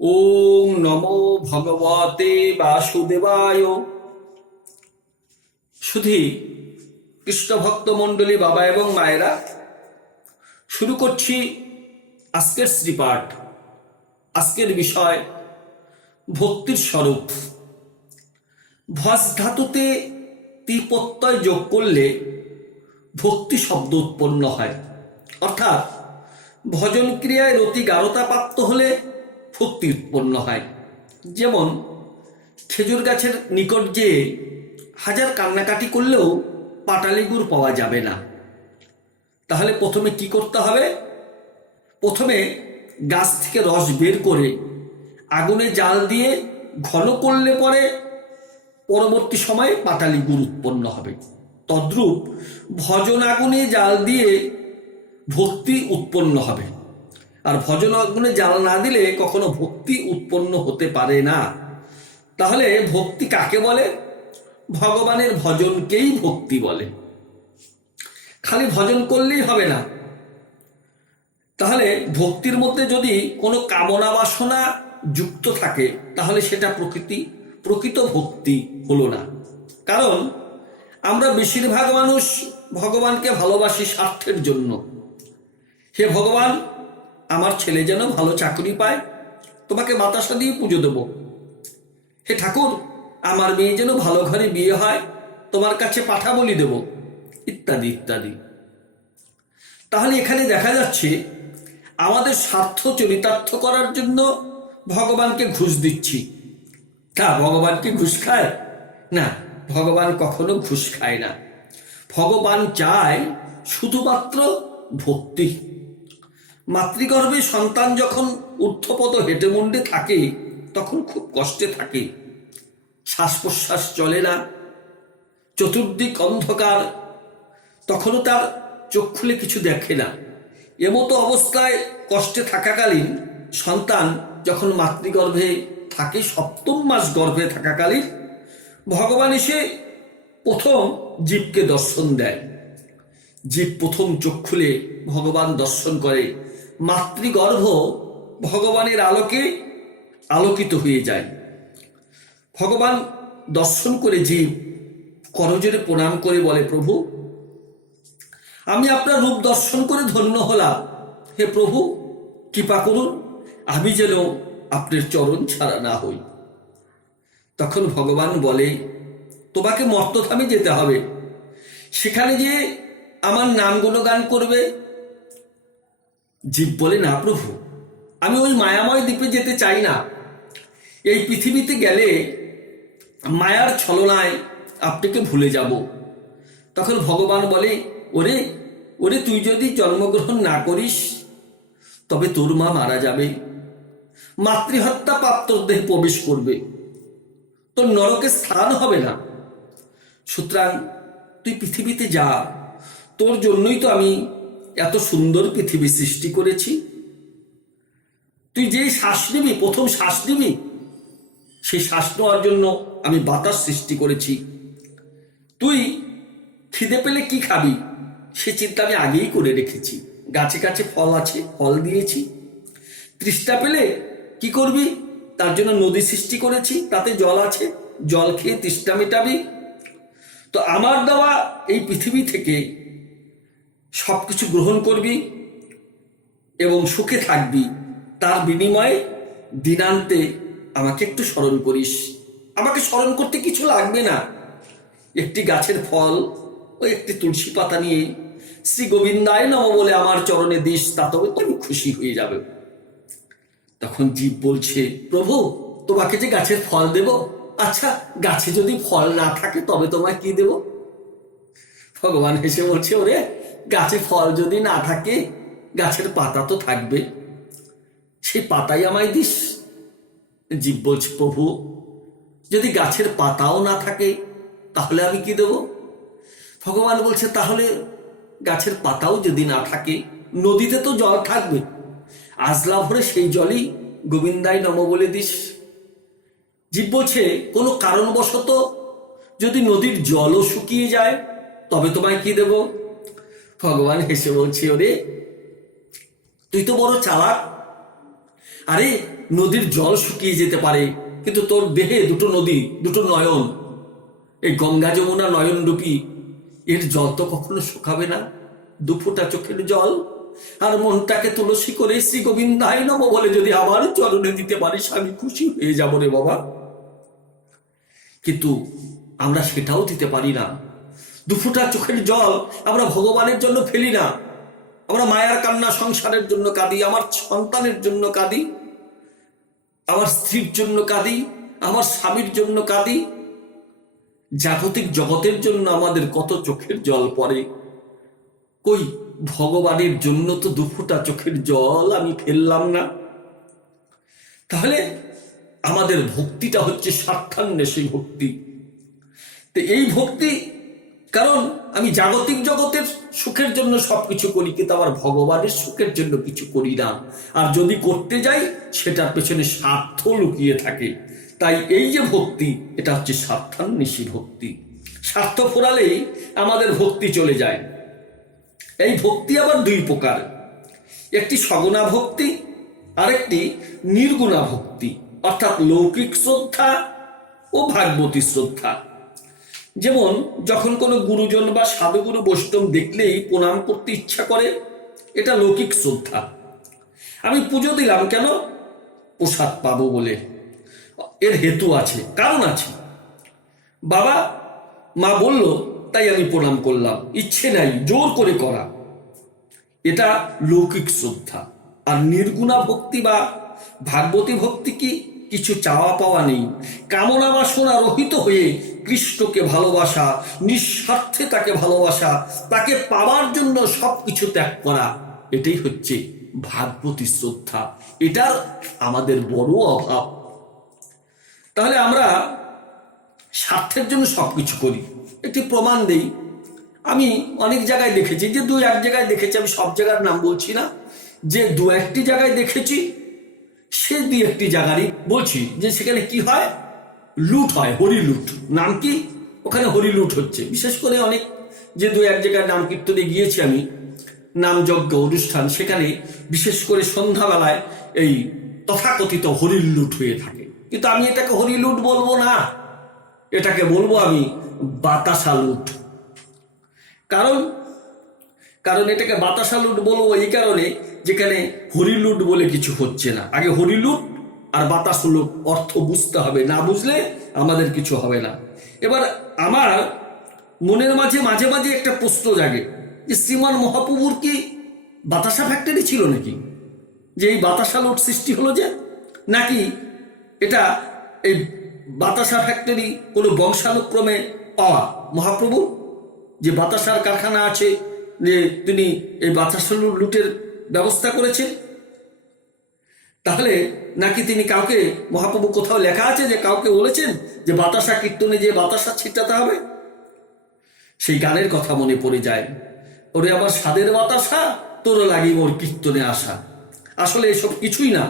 ওম নমো ভগবতে বাসুদেবায়। শুধু কৃষ্ণ ভক্ত মণ্ডলী, বাবা এবং মায়েরা, শুরু করছি আজকের শ্রীপাঠ। আজকের বিষয় ভক্তির স্বরূপ। ভজ ধাতুতে তি প্রত্যয় যোগ করলে ভক্তি শব্দ উৎপন্ন হয়, অর্থাৎ ভজন ক্রিয়ায় রতি গাঢ়তা প্রাপ্ত হলে ভক্তি উৎপন্ন হয়। যেমন খেজুর গাছের নিকট যেয়ে হাজার কান্নাকাটি করলেও পাটালি গুড় পাওয়া যাবে না। তাহলে প্রথমে কি করতে হবে? প্রথমে গাছ থেকে রস বের করে আগুনে জাল দিয়ে ঘন করলে পরে পরবর্তী সময়ে পাটালি গুড় উৎপন্ন হবে। তদ্রূপ ভজন আগুনে জাল দিয়ে ভক্তি উৎপন্ন হবে, আর ভজন আগুনে জাল না দিলে কখনো ভক্তি উৎপন্ন হতে পারে না। তাহলে ভক্তি কাকে বলে? ভগবানের ভজনকেই ভক্তি বলে। খালি ভজন করলেই হবে না। তাহলে ভক্তির মধ্যে যদি কোনো কামনা বাসনা যুক্ত থাকে তাহলে সেটা প্রকৃত ভক্তি হলো না। কারণ আমরা বেশিরভাগ মানুষ ভগবানকে ভালোবাসি স্বার্থের জন্য। হে ভগবান, আমার ছেলে যেন ভালো চাকরি পায়, তোমাকে বাতাসা দিয়ে পুজো দেব। হে ঠাকুর, আমার মেয়ে যেন ভালো ঘরে বিয়ে হয়, তোমার কাছে পাঠা বলি দেব, ইত্যাদি ইত্যাদি। তাহলে এখানে দেখা যাচ্ছে আমাদের স্বার্থ চরিতার্থ করার জন্য ভগবানকে ঘুষ দিচ্ছি। তা ভগবান কি ঘুষ খায়? না, ভগবান কখনো ঘুষ খায় না। ভগবান চায় শুধুমাত্র ভক্তি। মাতৃগর্ভে সন্তান যখন ঊর্ধ্বপদ হেঁটে মুন্ডে থাকে তখন খুব কষ্টে থাকে, শ্বাস প্রশ্বাস চলে না, চতুর্দিক অন্ধকার, তখনও তার চোখ খুলে কিছু দেখে না। এমতো অবস্থায় কষ্টে থাকাকালীন সন্তান যখন মাতৃগর্ভে থাকে, সপ্তম মাস গর্ভে থাকাকালীন ভগবান এসে প্রথম জীবকে দর্শন দেয়। জীব প্রথম চোখ খুলে ভগবান দর্শন করে, মাতৃগর্ভ ভগবানের আলোকে আলোকিত হয়ে যায়। ভগবান দর্শন করে জীব করজোড়ে প্রণাম করে বলে, প্রভু, আমি আপনার রূপ দর্শন করে ধন্য হলাম। হে প্রভু, কৃপা করুন, আমি যেন আপনার চরণ ছাড়া না হই। তখন ভগবান বলে, তোমাকে মর্তধামে যেতে হবে, সেখানে গিয়ে আমার নাম গুণগান করবে। জীব বলে, না প্রভু, আমি ওই মায়াময় দ্বীপে যেতে চাই না। এই পৃথিবীতে গেলে মায়ার ছলনায় আপনাকে ভুলে যাব। তখন ভগবান বলে, ওরে ওরে, তুই যদি জন্মগ্রহণ না করিস তবে তোর মা মারা যাবে, মাতৃহত্যা প্রাপ্ত দেহে প্রবেশ করবে, তোর নরকে স্থান হবে না। সুতরাং তুই পৃথিবীতে যা, তোর জন্যই তো আমি এত সুন্দর পৃথিবী সৃষ্টি করেছি। তুই যেই শ্বাস নিবি, প্রথম শ্বাস নিবি, সেই শ্বাস নেওয়ার জন্য আমি বাতাস সৃষ্টি করেছি। তুই খিদে পেলে কি খাবি সে চিন্তা আমি আগেই করে রেখেছি। গাছে গাছে ফল আছে, ফল দিয়েছি। তৃষ্ণা পেলে কি করবি, তার জন্য নদী সৃষ্টি করেছি, তাতে জল আছে, জল খেয়ে তৃষ্ণা মেটাবি। তো আমার দেওয়া এই পৃথিবী থেকে সবকিছু গ্রহণ করবি এবং সুখে থাকবি। তার বিনিময়ে দিনান্তে আমাকে একটু স্মরণ করিস। আমাকে স্মরণ করতে কিছু লাগবে না, একটি গাছের ফল ও একটি তুলসী পাতা নিয়ে শ্রী গোবিন্দায় নম বলে আমার চরণে দিস, তাতেও তুমি খুশি হয়ে যাবে। তখন জীব বলছে, প্রভু, তোমাকে যে গাছের ফল দেব, আচ্ছা গাছে যদি ফল না থাকে তবে তোমায় কি দেব? ভগবান হেসে বলছে, ওরে, গাছে ফল যদি না থাকে গাছের পাতা তো থাকবে, সেই পাতাই আমায় দিস। জীব বলছে, প্রভু, যদি গাছের পাতাও না থাকে তাহলে আমি কি দেব? ভগবান বলছে, তাহলে গাছের পাতাও যদি না থাকে নদীতে তো জল থাকবে, আজলা ভরে সেই জলই গোবিন্দাই নম বলে দিস। জীব বলছে, কোনো কারণবশত যদি নদীর জলও শুকিয়ে যায় তবে তোমায় কি দেব? ভগবান হেসে বলছে, ওরে, তুই তো বড় চালাক, আরে নদীর জল শুকিয়ে যেতে পারে, কিন্তু তোর দেহে দুটো নদী, দুটো নয়ন, এই গঙ্গা যমুনা নয়ন রূপী এর জল তো কখনো শুকাবে না। দুফোঁটা চোখের জল আর মনটাকে তুলসী করে শ্রী গোবিন্দায় নম বলে যদি আমার চরণে দিতে পারিস, আমি খুশি হয়ে যাবো রে বাবা। কিন্তু আমরা সেটাও দিতে পারি না। দুফোঁটা চোখের জল আমরা ভগবানের জন্য ফেলি না। আমরা মায়ার কান্না, সংসারের জন্য কাঁদি, আমার সন্তানের জন্য কাঁদি, আমার স্ত্রীর জন্য কাঁদি, আমার স্বামীর জন্য কাঁদি, জাগতিক জগতের জন্য আমাদের কত চোখের জল পড়ে। কই ভগবানের জন্য তো দুফোঁটা চোখের জল আমি ফেললাম না। তাহলে আমাদের ভক্তিটা হচ্ছে স্বার্থান্বেষী ভক্তি। তো এই ভক্তি, কারণ আমি জাগতিক জগতের সুখের জন্য সবকিছু করি, কিন্তু আমার ভগবানের সুখের জন্য কিছু করি না। আর যদি করতে যাই সেটার পেছনে স্বার্থ লুকিয়ে থাকে। তাই এই যে ভক্তি, এটা হচ্ছে স্বার্থান্বেষী ভক্তি। স্বার্থ ফোরালেই আমাদের ভক্তি চলে যায়। এই ভক্তি আবার দুই প্রকার, একটি সগুণা ভক্তি, আরেকটি নির্গুণা ভক্তি, অর্থাৎ লৌকিক শ্রদ্ধা ও ভাগবতী শ্রদ্ধা। যেমন যখন কোনো গুরুজন বা সাধুগুরু বৈষ্ণব দেখলেই প্রণাম করতে ইচ্ছা করে, এটা লৌকিক শ্রদ্ধা। আমি পুজো দিলাম কেন? প্রসাদ পাবো বলে। এর হেতু আছে, কারণ আছে। বাবা মা বলল তাই আমি প্রণাম করলাম, ইচ্ছে নাই, জোর করে করা, এটা লৌকিক শ্রদ্ধা। আর নির্গুণা ভক্তি বা ভাগবতী ভক্তি কি? কিছু চাওয়া পাওয়া নেই, কামনা বাসনা রহিত হয়ে কৃষ্ণকে ভালোবাসা, নিঃস্বার্থে তাকে ভালোবাসা, তাকে পাওয়ার জন্য সবকিছু ত্যাগ করা, এটাই হচ্ছে ভাগবতী শ্রদ্ধা। এটার আমাদের বড় অভাব। তাহলে আমরা স্বার্থের জন্য সবকিছু করি। একটি প্রমাণ দেই। আমি অনেক জায়গায় দেখেছি, যে দু এক জায়গায় দেখেছি, আমি সব জায়গার নাম বলছি না, যে দু একটি জায়গায় দেখেছি, সে দুই একটি জায়গারই বলছি, যে সেখানে কি হয়, লুট হয়, হরি লুট। নাম কি? ওখানে হরি লুট হচ্ছে। বিশেষ করে অনেক যে দু এক জায়গায় নাম কীর্তনে গিয়েছি আমি, নামযজ্ঞ অনুষ্ঠান, সেখানে বিশেষ করে সন্ধ্যাবেলায় এই তথাকথিত হরির লুট হয়ে থাকে। কিন্তু আমি এটাকে হরি লুট বলবো না, এটাকে বলবো আমি বাতাসা লুট। কারণ কারণ এটাকে বাতাসা লুট বলবো এই কারণে, যেখানে হরিলুট বলে কিছু হচ্ছে না। আগে হরিলুট আর বাতাস লুট অর্থ বুঝতে হবে, না বুঝলে আমাদের কিছু হবে না। এবার আমার মনের মাঝে মাঝে মাঝে একটা প্রশ্ন জাগে, যে শ্রীমান মহাপ্রভুর কি বাতাসা ফ্যাক্টরি ছিল নাকি, যে এই বাতাসা লুট সৃষ্টি হলো যে? নাকি এটা এই বাতাসা ফ্যাক্টরি কোনো বংশানুক্রমে পাওয়া মহাপ্রভু, যে বাতাসার কারখানা আছে, যে তিনি এই বাতাসা লুটের ব্যবস্থা করেছেন? তাহলে নাকি তিনি কাউকে, মহাপ্রভু কোথাও লেখা আছে যে কাউকে বলেছেন যে বাতাসা কীর্তনে যে বাতাসা ছিটাতে হবে? সেই গানের কথা মনে পড়ে যায়, ওরে আমার স্বাদের বাতাসা, তোর লাগি ওর কীর্তনে আসা। আসলে এসব কিছুই না।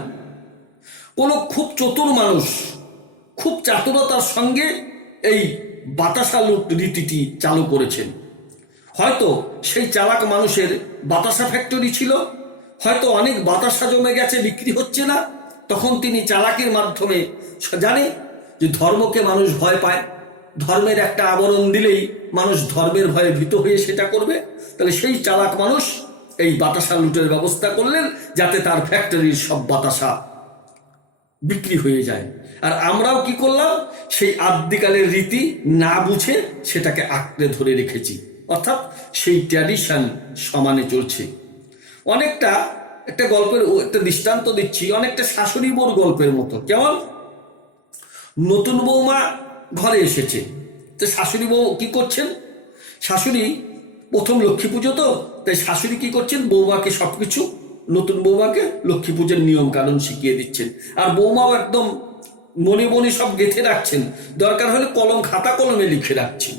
কোনো খুব চতুর মানুষ খুব চাতুরতার সঙ্গে এই বাতাসা লুট রীতিটি চালু করেছেন। হয়তো সেই চালাক মানুষের বাতাসা ফ্যাক্টরি ছিল, হয়তো অনেক বাতাসা জমে গেছে, বিক্রি হচ্ছে না। তখন তিনি চালাকির মাধ্যমে জানে যে ধর্মকে মানুষ ভয় পায়, ধর্মের একটা আবরণ দিলেই মানুষ ধর্মের ভয়ে ভীত হয়ে সেটা করবে। তাহলে সেই চালাক মানুষ এই বাতাসা লুটের ব্যবস্থা করলেন, যাতে তার ফ্যাক্টরির সব বাতাসা বিক্রি হয়ে যায়। আর আমরাও কি করলাম, সেই আদ্যিকালের রীতি না বুঝে সেটাকে আঁকড়ে ধরে রেখেছি, অর্থাৎ সেই ট্র্যাডিশন সমানে চলছে। অনেকটা একটা গল্পের একটা দৃষ্টান্ত দিচ্ছি, অনেকটা শাশুড়ি বউর গল্পের মতো। কেমন? নতুন বৌমা ঘরে এসেছে, তো শাশুড়ি বউ কি করছেন? শাশুড়ি প্রথম লক্ষ্মী পুজো, তো তাই শাশুড়ি কি করছেন, বৌমাকে সবকিছু, নতুন বৌমাকে লক্ষ্মী পুজোর নিয়ম কানুন শিখিয়ে দিচ্ছেন। আর বৌমাও একদম মনে মনে সব গেঁথে রাখছেন, দরকার হলে কলম, খাতা কলমে লিখে রাখছেন।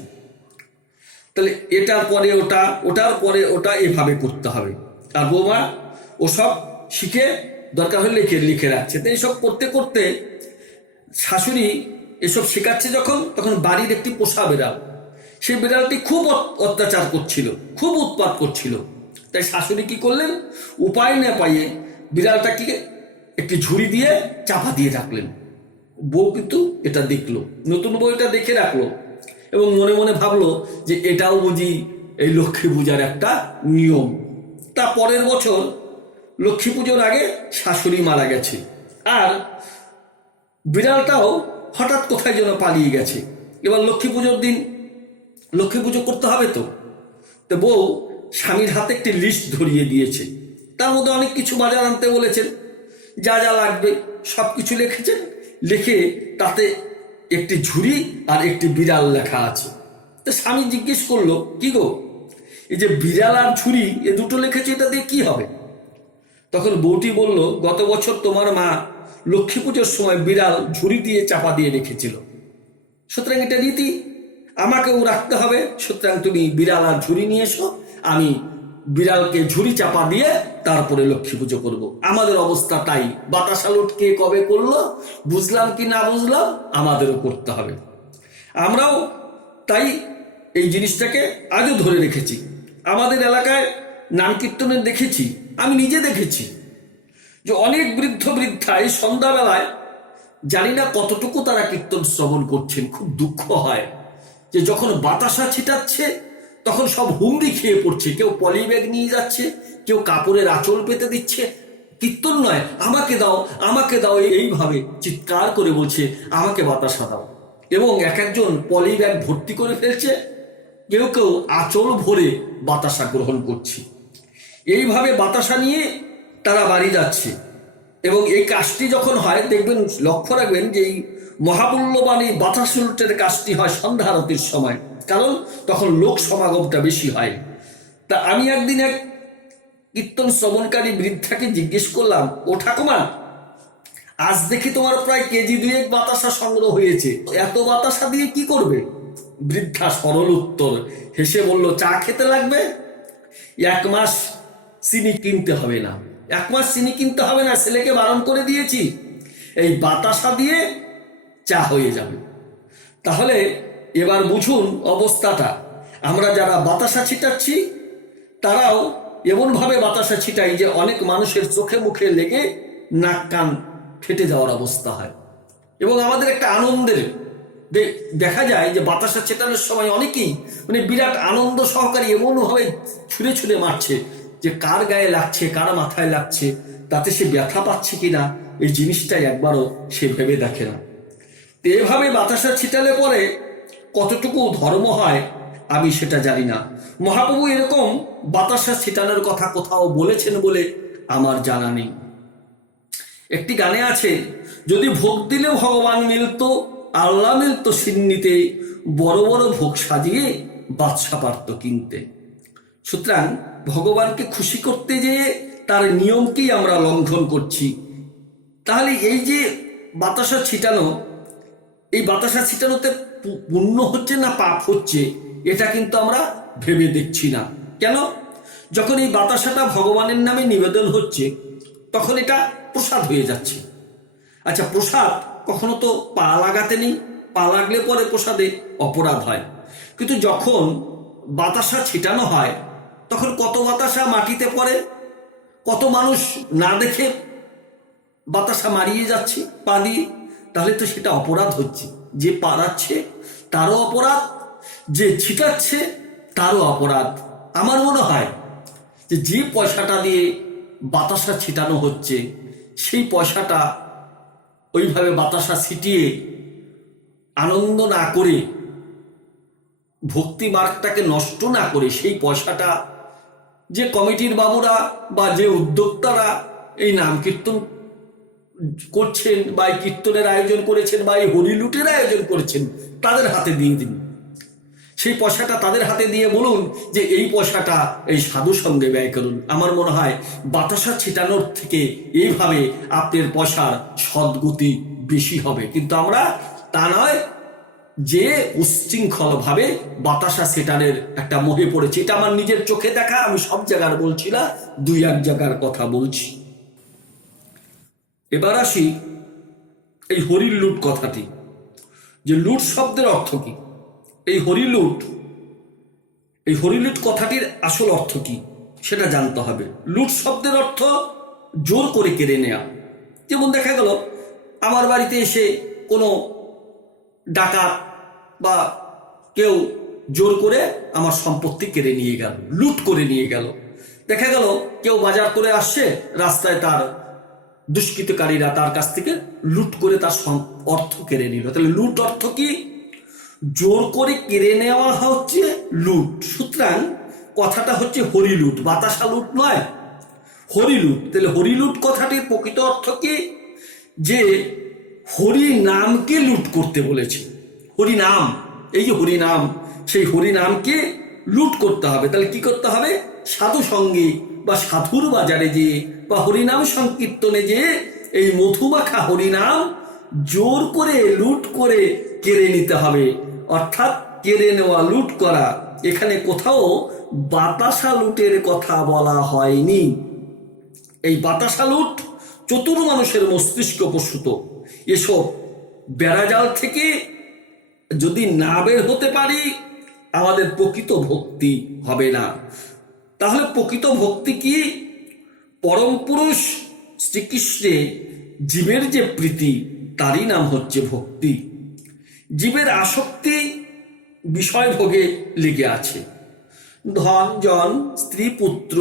তাহলে এটার পরে ওটা, ওটার পরে ওটা, এভাবে করতে হবে। আর বৌমা ওসব শিখে দরকার হলে লিখে লিখে রাখছে। তো এইসব করতে করতে শাশুড়ি এসব শেখাচ্ছে যখন, তখন বাড়ির একটি পোষা বিড়াল, সেই বিড়ালটি খুব অত্যাচার করছিল, খুব উৎপাত করছিল। তাই শাশুড়ি কি করলেন, উপায় না পাইয়ে বিড়ালটাকে একটি ঝুড়ি দিয়ে চাপা দিয়ে রাখলেন। বউ কিন্তু এটা দেখলো, নতুন বউ এটা দেখে রাখলো এবং মনে মনে ভাবলো যে এটাও বুঝি এই লক্ষ্মী পূজার একটা নিয়ম। তা পরের বছর লক্ষ্মী পুজোর আগে শাশুড়ি মারা গেছে, আর বিড়ালটাও হঠাৎ কোথায় যেন পালিয়ে গেছে। এবার লক্ষ্মী পুজোর দিন লক্ষ্মী পুজো করতে হবে তো বউ স্বামীর হাতে একটি লিস্ট ধরিয়ে দিয়েছে। তার মধ্যে অনেক কিছু বাজার আনতে বলেছেন, যা যা লাগবে সব কিছু লিখেছেন। লিখে তাতে একটি ঝুড়ি আর একটি বিড়াল লেখা আছে। তো স্বামী জিজ্ঞেস করলো, কি গো, এই যে বিড়াল আর ঝুড়ি এ দুটো লিখেছে, এটা দিয়ে কি হবে? তখন বউটি বলল, গত বছর তোমার মা লক্ষ্মী পুজোর সময় বিড়াল ঝুড়ি দিয়ে চাপা দিয়ে রেখেছিল, সুতরাং এটা রীতি, আমাকেও রাখতে হবে। সুতরাং তুমি বিড়াল আর ঝুড়ি নিয়ে এসো, আমি বিড়ালকে ঝুড়ি চাপা দিয়ে তারপরে লক্ষ্মী পুজো করব। আমাদের অবস্থা তাই, বাতাসা লুটকে কবে করলো, বুঝলাম কি না বুঝলাম, আমাদেরও করতে হবে। আমরাও তাই এই জিনিসটাকে আজও ধরে রেখেছি। আমাদের এলাকায় নাম কীর্তনের দেখেছি, আমি নিজে দেখেছি যে অনেক বৃদ্ধ বৃদ্ধা এই সন্ধ্যাবেলায় জানি না কতটুকু তারা কীর্তন শ্রবণ করছেন। খুব দুঃখ হয় যে যখন বাতাসা ছিটাচ্ছে তখন সব হুমড়ি খেয়ে পড়ছে, কেউ পলি ব্যাগ নিয়ে যাচ্ছে, কেউ কাপড়ের আঁচল পেতে দিচ্ছে। কীর্তন নয়, আমাকে দাও আমাকে দাও, এইভাবে চিৎকার করে বলছে আমাকে বাতাসা দাও। এবং এক একজন পলি ব্যাগ ভর্তি করে ফেলছে, কেউ কেউ আঁচল ভরে বাতাসা গ্রহণ করছে। এইভাবে বাতাসা নিয়ে তারা বাড়ি যাচ্ছে। এবং এই কাজটি যখন হয় দেখবেন, লক্ষ্য রাখবেন যে এই মহামূল্যবান এই বাতাসা লুটের কাজটি হয় সন্ধ্যা আরতির সময়, কারণ তখন লোক সমাগমটা বেশি হয়। তা আমি একদিন এক কীর্তন শ্রবণকারী বৃদ্ধাকে জিজ্ঞেস করলাম, ও ঠাকুমা, আজ দেখি তোমার প্রায় কেজি 2 বাতাসা সংগ্রহ হয়েছে, এত বাতাসা দিয়ে কি করবে? বৃদ্ধা সরল উত্তর হেসে বলল, চা খেতে লাগবে, 1 মাস চিনি কিনতে হবে না, 1 মাস চিনি কিনতে হবে না, ছেলেকে বারণ করে দিয়েছি, এই বাতাসা দিয়ে চা হয়ে যাবে। তাহলে এবার বুঝুন অবস্থাটা, আমরা যারা বাতাসা ছিটাচ্ছি তারাও এমনভাবে বাতাসা ছিটাই যে অনেক মানুষের চোখে মুখে লেগে নাক কান ফেটে যাওয়ার অবস্থা হয়। এবং আমাদের একটা আনন্দের দেখা যায় যে বাতাসা ছেটানোর সময় অনেকেই মানে বিরাট আনন্দ সহকারী এমনভাবে ছুঁড়ে ছুঁড়ে মারছে যে কার গায়ে লাগছে, কার মাথায় লাগছে, তাতে সে ব্যথা পাচ্ছে কিনা এই জিনিসটাই একবারও সে ভেবে দেখে না। তো এভাবে বাতাসা ছিটালে পরে কতটুকু ধর্ম হয় আমি সেটা জানি না। মহাপ্রভু এরকম বাতাসা ছিটানোর কথা কোথাও বলেছেন বলে আমার জানা নেই। একটি গানে আছে, যদি ভোগ দিলে ভগবান মিলতো, আল্লাহ মিলতো সিন্নিতে, বড় বড় ভোগ সাজিয়ে বাদশা পারত কিনতে। সুতরাং ভগবানকে খুশি করতে যেয়ে তার নিয়মকেই আমরা লঙ্ঘন করছি। তাহলে এই যে বাতাসা ছিটানো, এই বাতাসা ছিটানোতে পুণ্য হচ্ছে না পাপ হচ্ছে, এটা কিন্তু আমরা ভেবে দেখছি না। কেন? যখন এই বাতাসাটা ভগবানের নামে নিবেদন হচ্ছে তখন এটা প্রসাদ হয়ে যাচ্ছে। আচ্ছা, প্রসাদ কখনো তো পা লাগাতে নেই, পা লাগলে পরে প্রসাদে অপরাধ হয়। কিন্তু যখন বাতাসা ছিটানো হয় তখন কত বাতাসা মাটিতে পড়ে, কত মানুষ না দেখে বাতাসা মারিয়ে যাচ্ছে পা দিয়ে, তাহলে তো সেটা অপরাধ হচ্ছে। যে পাড়াচ্ছে তারও অপরাধ, যে ছিটাচ্ছে তারও অপরাধ। আমার মনে হয় যে পয়সাটা দিয়ে বাতাসা ছিটানো হচ্ছে সেই পয়সাটা ওইভাবে বাতাসা ছিটিয়ে আনন্দ না করে, ভক্তি মার্গটাকে নষ্ট না করে, সেই পয়সাটা যে কমিটির বাবুরা বা যে উদ্যোক্তারা এই নাম কীর্তন করছেন বা এই কীর্তনের আয়োজন করেছেন বা এই হরিলুটের আয়োজন করেছেন তাদের হাতে দিয়ে দিন। সেই পয়সাটা তাদের হাতে দিয়ে বলুন যে এই পয়সাটা এই সাধু সঙ্গে ব্যয় করুন। আমার মনে হয় বাতাসা ছিটানোর থেকে এইভাবে আপনার পয়সার সদ্গতি বেশি হবে। কিন্তু আমরা তা নয়, যে উচ্ছৃঙ্খলভাবে বাতাসা ছিটানোর একটা মোহে পড়েছে। এটা আমার নিজের চোখে দেখা, আমি সব জায়গার বলছি না, 2-1 জায়গার কথা বলছি। এবার আসি এই হরির লুট কথাটি, যে লুট শব্দের অর্থ কি, এই হরিলুট কথাটির আসল অর্থ কি সেটা জানতে হবে। লুট শব্দের অর্থ জোর করে কেড়ে নেয়া, যেমন দেখা গেল আমার বাড়িতে এসে কোনো ডাকাত বা কেউ জোর করে আমার সম্পত্তি কেড়ে নিয়ে গেল, লুট করে নিয়ে গেল। দেখা গেল কেউ বাজার করে আসছে, রাস্তায় তার দুষ্কৃতকারীরা তার কাছ থেকে লুট করে তার অর্থ কেড়ে নিল। তাহলে লুট অর্থ কি? জোর করে কেড়ে নেওয়া হচ্ছে লুট। সুতরাং কথাটা হচ্ছে হরিলুট, বাতাসা লুট নয়, হরিলুট। তাহলে হরিলুট কথাটির প্রকৃত অর্থ কি? যে হরি নামকে লুট করতে বলেছে। হরিনাম, এই যে হরিনাম, সেই হরিনামকে লুট করতে হবে। তাহলে কি করতে হবে? সাধু সঙ্গে বা সাধুর বাজারে যে বা হরিনাম সংকীর্তনে যে এই মধুমাখা হরিনাম জোর করে লুট করে কেড়ে নিতে হবে। অর্থাৎ কেড়ে নেওয়া, লুট করা। এখানে কোথাও বাতাসা লুটের কথা বলা হয়নি। এই বাতাসা লুট চতুর মানুষের মস্তিষ্ক প্রসূত। এসব বেড়াজাল থেকে যদি না বের হতে পারি, আমাদের প্রকৃত ভক্তি হবে না। তাহলে প্রকৃত ভক্তি কি? পরম পুরুষ শ্রীকৃষ্ণে জীবের যে প্রীতি, তারই নাম হচ্ছে ভক্তি। জীবের আসক্তি বিষয় ভোগে লেগে আছে। ধন জন, স্ত্রী পুত্র,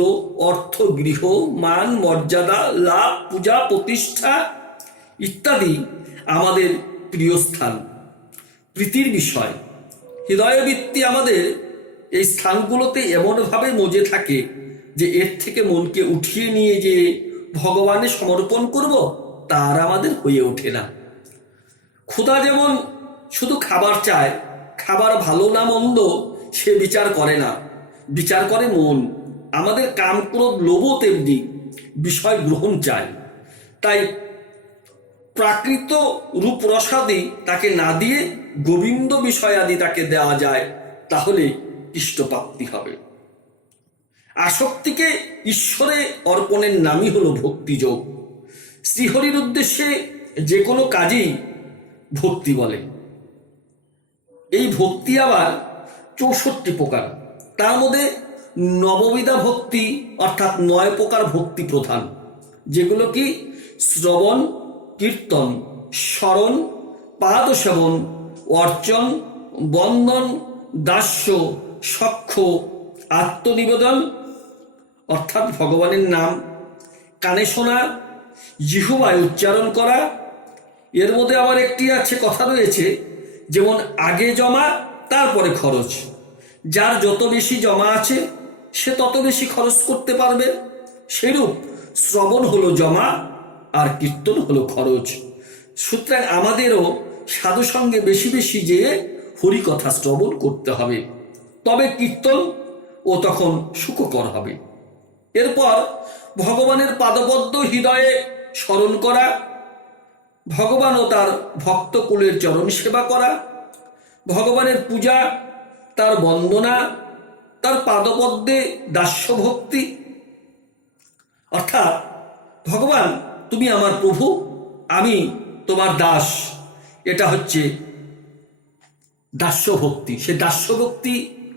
অর্থ, গৃহ, মান মর্যাদা, লাভ, পূজা প্রতিষ্ঠা ইত্যাদি আমাদের প্রিয় স্থান, প্রীতির বিষয়। হৃদয়বৃত্তি আমাদের এই স্থানগুলোতে এমনভাবে মজে থাকে যে এর থেকে মনকে উঠিয়ে নিয়ে যে ভগবানে সমর্পণ করব, তার আমাদের হয়ে ওঠে না। ক্ষুধা যেমন শুধু খাবার চায়, খাবার ভালো না মন্দ সে বিচার করে না, বিচার করে মন। আমাদের কাম ক্রোধ লোভও তেমনি বিষয় গ্রহণ চায়। তাই প্রাকৃত রূপ রসাদি তাকে না দিয়ে গোবিন্দ বিষয়াদি তাকে দেওয়া যায়, তাহলে ইষ্টপ্রাপ্তি হবে। আসক্তিকে ঈশ্বরে অর্পণের নামই হলো ভক্তিযোগ। শ্রীহরির উদ্দেশ্যে যে কোনো কাজেই ভক্তি বলে। এই ভক্তি আবার 64 প্রকার। তার মধ্যে নববিধা ভক্তি অর্থাৎ 9 প্রকার ভক্তি প্রধান, যেগুলো কি? শ্রবণ, কীর্তন, স্মরণ, পাদ সেবন, অর্চন, বন্দন, দাস্য, সখ্য, আত্মনিবেদন অর্থাৎ ভগবানের নাম কানে শোনা, জিহ্বায় উচ্চারণ করা। এর মধ্যে আবার একটি আছে, কথা রয়েছে, যেমন আগে জমা তারপরে খরচ। যার যত বেশি জমা আছে সে তত বেশি খরচ করতে পারবে। সেরূপ শ্রবণ হলো জমা আর কীর্তন হলো খরচ। সুতরাং আমাদেরও সাধু সঙ্গে বেশি বেশি যে হরিকথা শ্রবণ করতে হবে, তবে কীর্তন ও তখন সুখকর হবে। এরপর ভগবানের পাদপদ্ম হৃদয়ে স্মরণ করা, ভগবান ও তার ভক্তকুলের চরণ সেবা করা, ভগবানের পূজা, তার বন্দনা, তার পাদপদ্মে দাস্য ভক্তি। অর্থাৎ ভগবান তুমি আমার প্রভু, আমি তোমার দাস, এটা হচ্ছে দাস্য ভক্তি। সে দাস্য ভক্তি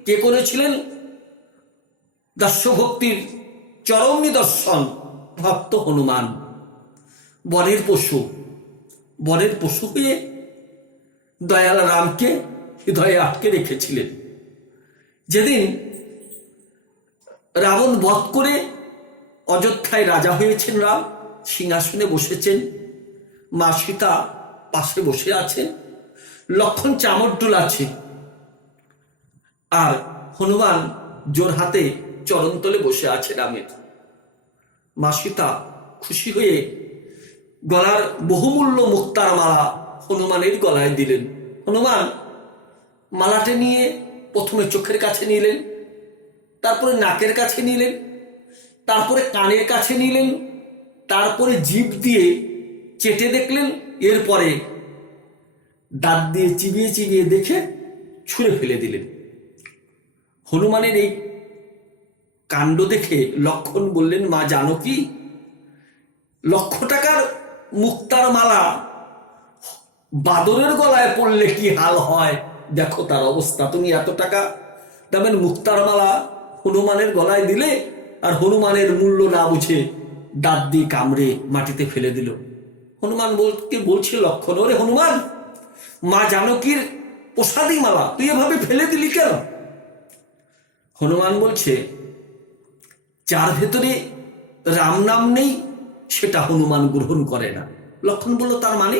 কে করেছিলেন? দাস্য ভক্তির চরম নিদর্শন ভক্ত হনুমান। বনের পশু, বনের পশু হয়ে দয়াল রামকে হৃদয়ে আটকে রেখেছিলেন। যেদিন রাবণ বধ করে অযোধ্যায় রাজা হয়েছেন রাম, সিংহাসনে বসেছেন, মা সীতা পাশে বসে আছে, লক্ষণ চামর আছে, আর হনুমান জোর হাতে চরণতলে বসে আছে রামের। মা সীতা খুশি হয়ে গলার বহুমূল্য মুক্তার মালা হনুমানের গলায় দিলেন। হনুমান মালাটি নিয়ে প্রথমে চোখের কাছে নিলেন, তারপরে নাকের কাছে নিলেন, তারপরে কানের কাছে নিলেন, তারপরে জিভ দিয়ে চেটে দেখলেন, এরপরে দাঁত দিয়ে চিবিয়ে চিবিয়ে দেখে ছুঁড়ে ফেলে দিলেন। হনুমানের এই কাণ্ড দেখে লক্ষণ বললেন, মা জানো কি, 1,00,000 টাকার মুক্তার মালা বাদরের গলায় পড়লে কি হাল হয়, দেখো তার অবস্থা। তুমি এত টাকা দামের মুক্তার মালা হনুমানের গলায় দিলে, আর হনুমানের মূল্য না বুঝে দাঁত দিয়ে কামড়ে মাটিতে ফেলে দিল। হনুমান বলছে লক্ষণ, ওরে হনুমান, মা জানকীর প্রসাদী মালা তুই এভাবে ফেলে দিলি কেন? হনুমান বলছে, যার ভেতরে রাম নাম নেই সেটা হনুমান গ্রহণ করে না। লক্ষণ বলল, তার মানে?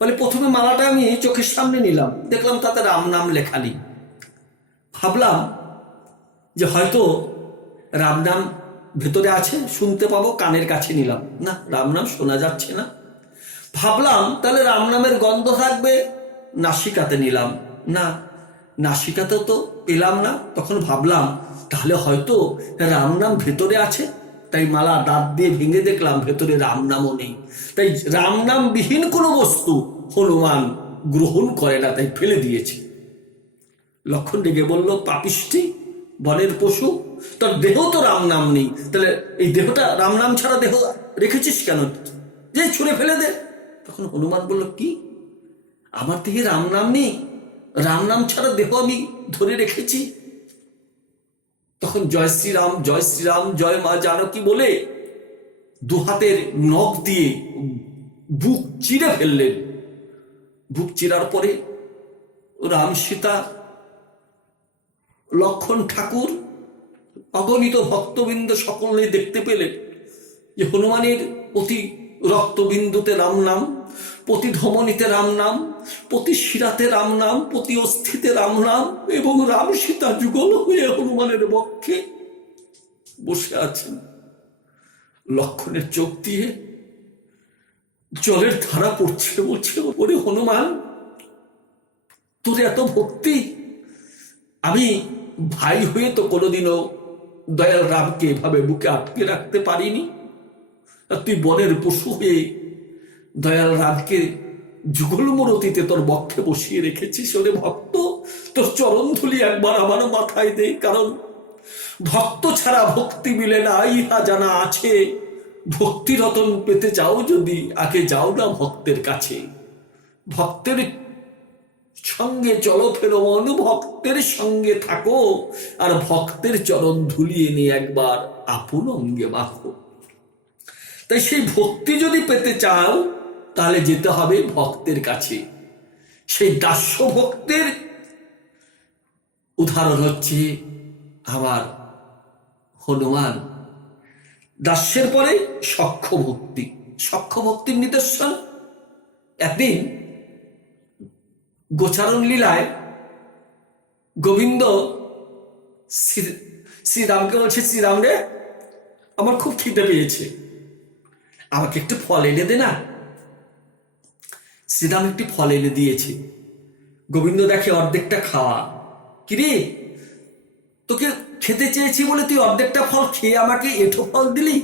বলে, প্রথমে মালাটা আমি চোখের সামনে নিলাম, দেখলাম তাতে রাম নাম লেখা নেই। ভাবলাম যে হয়তো রাম নাম ভেতরে আছে, শুনতে পাবো, কানের কাছে নিলাম, না, রাম নাম শোনা যাচ্ছে না। ভাবলাম তাহলে রাম নামের গন্ধ থাকবে, নাসিকাতে নিলাম, না, নাসিকাতে তো পেলাম না। তখন ভাবলাম তাহলে হয়তো রাম নাম ভেতরে আছে, তাই মালা দাঁত দিয়ে ভেঙে দেখলাম ভেতরে রাম নামও নেই। তাই রাম নাম বিহীন কোনো বস্তু হনুমান গ্রহণ করে না, তাই ফেলে দিয়েছে। লক্ষণ রেগে বলল, পাপিষ্টি, বনের পশু, তোর দেহ তো রাম নাম নেই, তাহলে এই দেহটা রাম নাম ছাড়া দেহ রেখেছিস কেন, যে ছুঁড়ে ফেলে দে। তখন হনুমান বলল, কি, আমার দেহে রাম নাম নেই? রাম নাম ছাড়া দেহ আমি ধরে রেখেছি? তখন জয় শ্রীরাম, জয় শ্রীরাম, জয় মা জানকী বলে দু হাতের নখ দিয়ে বুক চিরে ফেললেন। বুক চিরার পরে রাম, সীতা, লক্ষণ, ঠাকুর, অগণিত ভক্তবৃন্দ সকলে দেখতে পেলেন যে হনুমানের প্রতি রক্তবিন্দুতে রাম নাম, প্রতি ধমনীতে রাম নাম, প্রতি শিরাতে রাম নাম, প্রতি অস্থিতে রাম নাম, এবং রাম সীতা যুগল হয়ে হনুমানের বক্ষে বসে আছেন। লক্ষণের চোখ দিয়ে জলের ধারা পড়ছে, বলছে, ওরে হনুমান, তোর এত ভক্তি, আমি ভাই হয়ে তো কোনোদিনও দয়াল রামকে এভাবে বুকে আটকে রাখতে পারিনি, আর তুই বনের পশু হয়ে দয়াল রামকে যুগলমূরতিতে তোর বক্ষে বসিয়ে রেখেছিস। ওরে ভক্ত, তোর চরণ ধুলি একবার আমার মাথায় দে, কারণ ভক্ত ছাড়া ভক্তি মিলে না, ইহা জানা আছে। ভক্তি রতন পেতে চাও যদি, আগে যাও না ভক্তের কাছে। ভক্তের সঙ্গে চলো ফেরো মন, ভক্তের সঙ্গে থাকো, আর ভক্তের চরণ ধুলিয়ে নিয়ে একবার আপন অঙ্গে মাখো। তাই সেই ভক্তি যদি পেতে চাও তাহলে যেতে হবে ভক্তের কাছে। সেই দাস্য ভক্তের উদাহরণ হচ্ছে আমার হনুমান। দাস্যের পরে সখ্য ভক্তি, সখ্য ভক্তির নিদর্শন। একদিন গোচারণ লীলায় গোবিন্দ শ্রীরামকে বলছে, শ্রীরাম রে, আমার খুব খিদে পেয়েছে, আমাকে একটু ফল এনে দে না। শ্রীরাম একটি ফল এনে দিয়েছে। গোবিন্দ দেখে অর্ধেকটা খাওয়া। কিরে, তোকে খেতে চেয়েছি বলে তুই অর্ধেকটা ফল খেয়ে আমাকে এঁঠো ফল দিলি?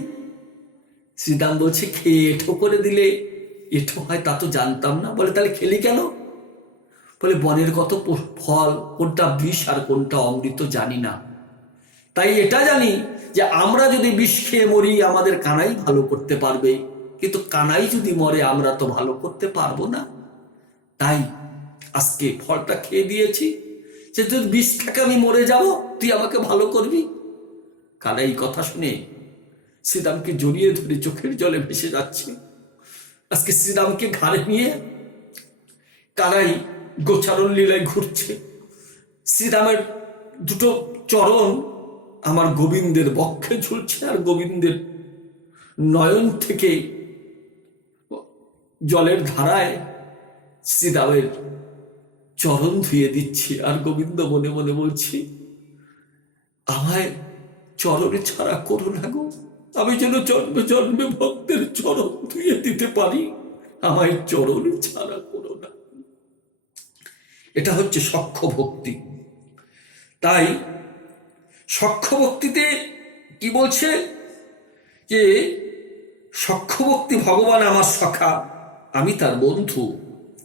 শ্রীরাম বলছে, খেয়ে এঁঠো করে দিলে এঁঠো হয় তা তো জানতাম না। বলে, তাহলে খেলি কেন? বলে, বনের কত ফল, কোনটা বিষ আর কোনটা অমৃত জানি না, তাই এটা জানি যে আমরা যদি বিষ খেয়ে মরি আমাদের কানাই ভালো করতে পারবে, কিন্তু কানাই যদি মরে আমরা তো ভালো করতে পারবো না। তাই আজকে ফলটা খেয়ে দিয়েছি, যে যদি বিষ থাকে আমি মরে যাব, তুই আমাকে ভালো করবি। কানাই কথা শুনে শ্রীরামকে জড়িয়ে ধরে চোখের জলে ভেসে যাচ্ছে। আজকে শ্রীরামকে ঘাড়ে নিয়ে কানাই গোচারণ লীলায় ঘুরছে। শ্রীরামের দুটো চরণ আমার গোবিন্দের বক্ষে ঝুলছে, আর গোবিন্দের নয়ন থেকে জলের ধারায় শ্রীরামের চরণ ধুয়ে দিচ্ছি। আর গোবিন্দ মনে মনে বলছি, আমায় চরণে ছাড়া করো না গো, আমি যেন জন্মে জন্মে ভক্তের চরণ ধুয়ে দিতে পারি, আমায় চরণে ছাড়া করো না। এটা হচ্ছে সখ্য ভক্তি। তাই সখ্য ভক্তিতে কি বলছে, যে সখ্য ভক্তি, ভগবান আমার সখা, আমি তার বন্ধু,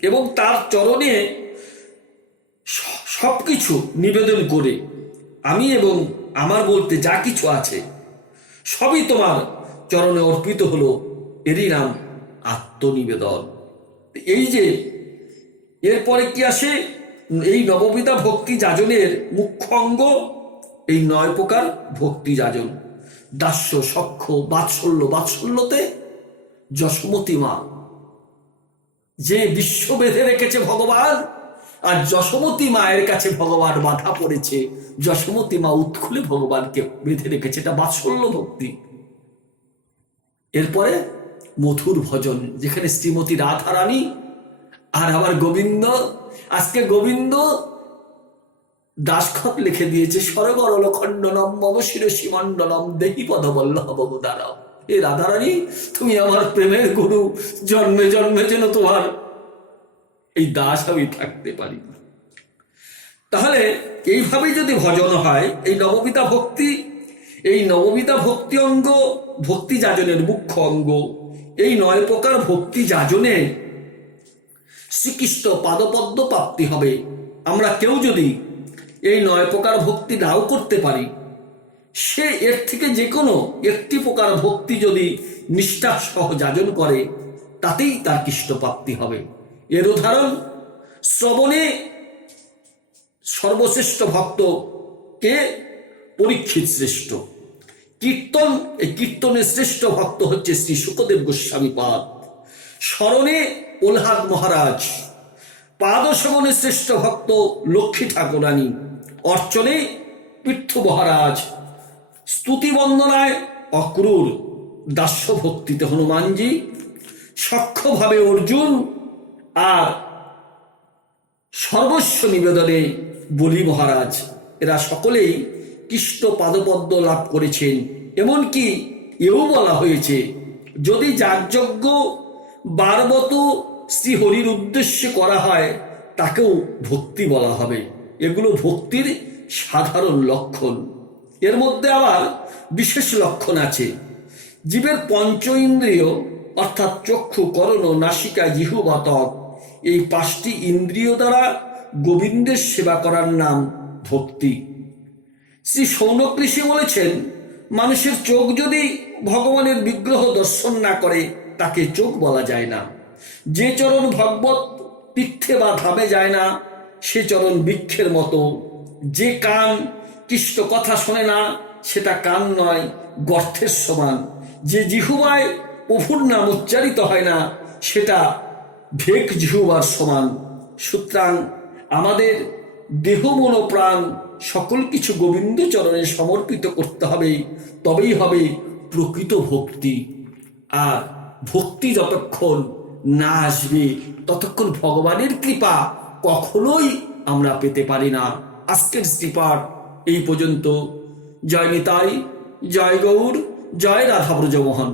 এবং তার চরণে সবকিছু নিবেদন করে আমি এবং আমার বলতে যা কিছু আছে সবই তোমার চরণে অর্পিত হলো, এরই নাম আত্মনিবেদন। এই যে এরপরে কি আসে, এই নববিধা ভক্তি যাজনের মুখ্য অঙ্গ এই 9 প্রকার ভক্তি যাজন। দাস্য, সখ্য, বাৎসল্য, বাৎসল্যতে যশোমতী মা, যে বিশ্ব বেঁধে রেখেছে ভগবান, আর যশোমতী মায়ের কাছে ভগবান বাধা পড়েছে, যশোমতী মা উৎখুলে ভগবানকে বেঁধে রেখেছে। এটা বাৎসল্য ভক্তি। এরপরে মধুর ভজন, যেখানে শ্রীমতী রাধারানী আর আবার গোবিন্দ। আজকে গোবিন্দ দাসখত লিখে দিয়েছে, স্বরগরল খণ্ডনম মম শিরসি মণ্ডলম দেহি পদবল্লভ ববুদারাম। এ রাধারানী, তুমি আমার প্রেমের গুরু, জন্মে জন্মে যেন তোমার এই দাস আমি থাকতে পারি। তাহলে এইভাবেই যদি ভজন হয়, এই নববিধা ভক্তি, এই নববিধা ভক্তি অঙ্গ ভক্তি যাজনের মুখ্য অঙ্গ। এই 9 প্রকার ভক্তি যাজনে শ্রীকৃষ্ণ পাদপদ্ম প্রাপ্তি হবে। আমরা কেউ যদি এই 9 প্রকার ভক্তি নাও করতে পারি, সে এর থেকে যে কোনো একটি প্রকার ভক্তি যদি নিষ্ঠা সহ যাজন করে, তাতেই তার কৃষ্ণ প্রাপ্তি হবে। এর উদাহরণ, শ্রবণে সর্বশ্রেষ্ঠ ভক্ত কে? পরীক্ষিত শ্রেষ্ঠ। কীর্তন, এই কীর্তনের শ্রেষ্ঠ ভক্ত হচ্ছে শ্রী শুকদেব গোস্বামী পাদ। স্মরণে প্রহ্লাদ মহারাজ। পাদ শ্রবণের শ্রেষ্ঠ ভক্ত লক্ষ্মী ঠাকুরানী। অর্চনে পৃথ্য মহারাজ। স্তুতি বন্দনায় অক্রূর। দাস্য ভক্তিতে হনুমানজি। সখ্যভাবে অর্জুন। আর সর্বস্ব নিবেদনে বলি মহারাজ। এরা সকলেই কৃষ্ণ পাদপদ্ম লাভ করেছেন। এমনকি এও বলা হয়েছে, যদি যাগযজ্ঞ বারবত শ্রীহরির উদ্দেশ্যে করা হয়, তাকেও ভক্তি বলা হবে। এগুলো ভক্তির সাধারণ লক্ষণ। এর মধ্যে আবার বিশেষ লক্ষণ আছে। জীবের পঞ্চ ইন্দ্রিয় অর্থাৎ চক্ষু, কর্ণ, নাসিকা, জিহ্বা, ত্বক, এই 5টি ইন্দ্রিয় দ্বারা গোবিন্দের সেবা করার নাম ভক্তি। শ্রী শৌনক ঋষি বলেছেন, মানুষের চোখ যদি ভগবানের বিগ্রহ দর্শন না করে, তাকে চোখ বলা যায় না। যে চরণ ভগবত তীর্থে বা ধামে যায় না, সে চরণ বৃক্ষের মতো। যে কান কৃষ্ণ কথা শোনে না, সেটা কান নয়, গর্তের সমান। যে জিহ্বায় প্রভুর নাম উচ্চারিত হয় না, সেটা ভেক জিহ্বার সমান। সুতরাং আমাদের দেহ, মন, প্রাণ সকল কিছু গোবিন্দ চরণে সমর্পিত করতে হবে, তবেই হবে প্রকৃত ভক্তি। আর ভক্তি যতক্ষণ না আসবে, ততক্ষণ ভগবানের কৃপা কখনোই আমরা পেতে পারি না। আজকের শ্রীপাঠ এই পর্যন্ত। জয় নিতাই, জয় গৌর, জয় রাধা ব্রজমোহন।